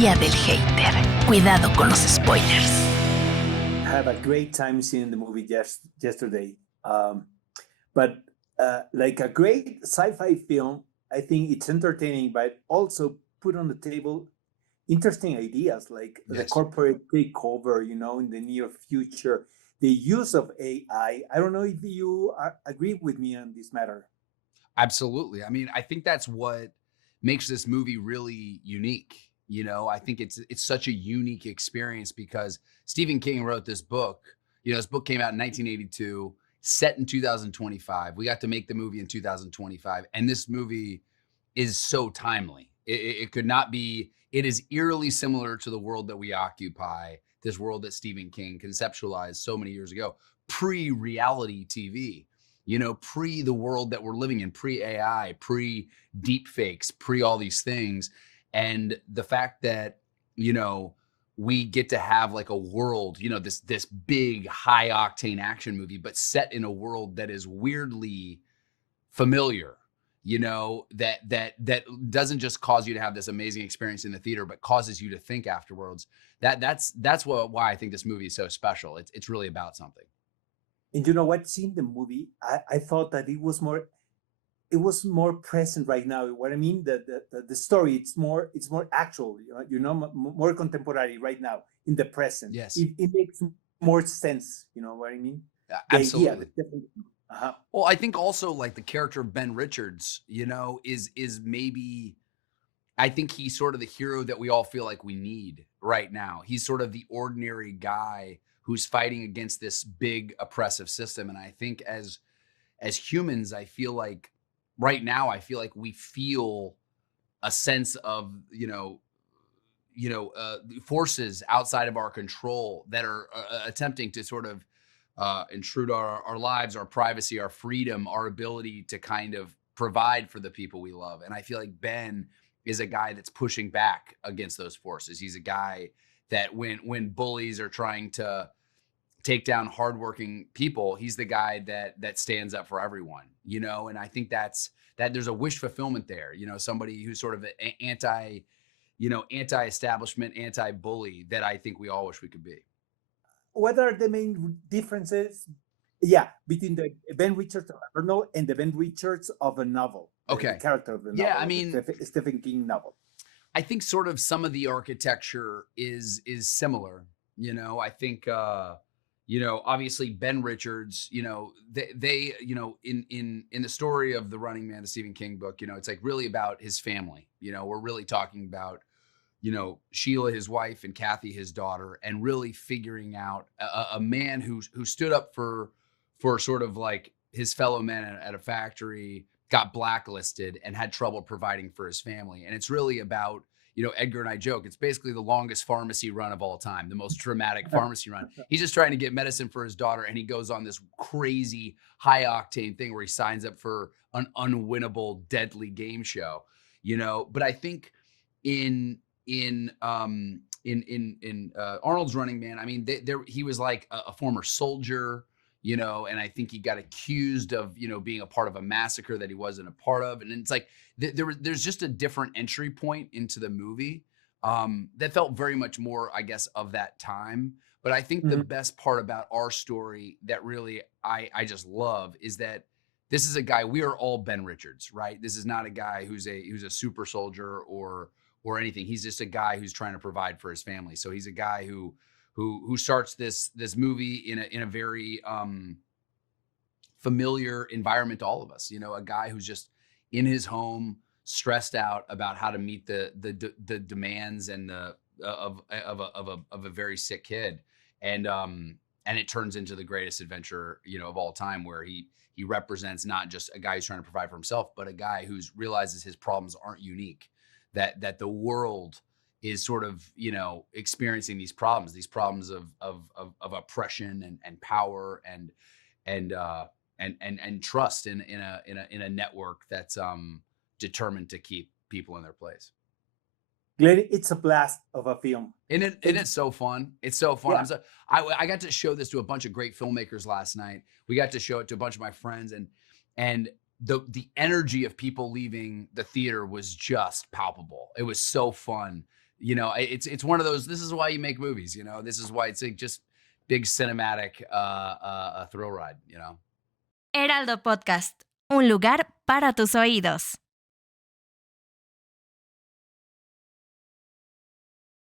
Guía del Hater. Cuidado con los spoilers. I had a great time seeing the movie yesterday. But like a great sci-fi film, I think it's entertaining, but also put on the table interesting ideas like the Yes. corporate takeover, in the near future, the use of AI. I don't know if you agree with me on this matter. Absolutely. I mean, I think that's what makes this movie really unique. I think it's such a unique experience because Stephen King wrote this book. This book came out in 1982, set in 2025. We got to make the movie in 2025, and this movie is so timely. It could not be. It is eerily similar to the world that we occupy, this world that Stephen King conceptualized so many years ago, pre-reality TV. Pre the world that we're living in, pre-AI, pre-deep fakes, pre all these things. And the fact that, we get to have like a world, this big high octane action movie, but set in a world that is weirdly familiar, that doesn't just cause you to have this amazing experience in the theater, but causes you to think afterwards. That's why I think this movie is so special. It's really about something. And you know what? Seeing the movie, I thought that it was more present right now. What I mean, the story, it's more actual, more contemporary right now in the present. Yes. It makes more sense. You know what I mean? Absolutely. Uh-huh. Well, I think also like the character of Ben Richards, is maybe, I think he's sort of the hero that we all feel like we need right now. He's sort of the ordinary guy who's fighting against this big oppressive system. And I think as humans, I feel like right now, we feel a sense of, forces outside of our control that are attempting to sort of intrude our lives, our privacy, our freedom, our ability to kind of provide for the people we love. And I feel like Ben is a guy that's pushing back against those forces. He's a guy that when bullies are trying to take down hardworking people, he's the guy that stands up for everyone, and I think that there's a wish fulfillment there, somebody who's sort of anti-establishment, anti-bully that I think we all wish we could be. What are the main differences? Between the Ben Richards of Heraldo and the Ben Richards of a novel. Okay. The character of the novel. Yeah, I mean, Stephen King novel. I think sort of some of the architecture is similar. I think obviously Ben Richards, they in the story of The Running Man, the Stephen King book, it's like really about his family. We're really talking about, Sheila, his wife, and Kathy, his daughter, and really figuring out a man who stood up for sort of like his fellow men at a factory, got blacklisted, and had trouble providing for his family. And it's really about, Edgar and I joke, it's basically the longest pharmacy run of all time, the most dramatic pharmacy run. He's just trying to get medicine for his daughter, and he goes on this crazy high octane thing where he signs up for an unwinnable, deadly game show, But I think in Arnold's Running Man, I mean, he was like a former soldier, and I think he got accused of, being a part of a massacre that he wasn't a part of. And it's like, there's just a different entry point into the movie that felt very much more, I guess, of that time. But I think the best part about our story that really I just love is that this is a guy, we are all Ben Richards, right? This is not a guy who's a super soldier or anything. He's just a guy who's trying to provide for his family. So he's a guy who starts this movie in a very familiar environment to all of us. A guy who's just in his home, stressed out about how to meet the demands and of a very sick kid, and it turns into the greatest adventure of all time, where he represents not just a guy who's trying to provide for himself, but a guy who's realizes his problems aren't unique, that the world is sort of experiencing these problems of oppression and power and trust in a network that's determined to keep people in their place. Glenn, it's a blast of a film. And it's so fun. It's so fun. Yeah. I got to show this to a bunch of great filmmakers last night. We got to show it to a bunch of my friends, and the energy of people leaving the theater was just palpable. It was so fun you know, it's one of those. This is why you make movies. You know, this is why it's like just big cinematic thrill ride. You know. Heraldo Podcast, un lugar para tus oídos.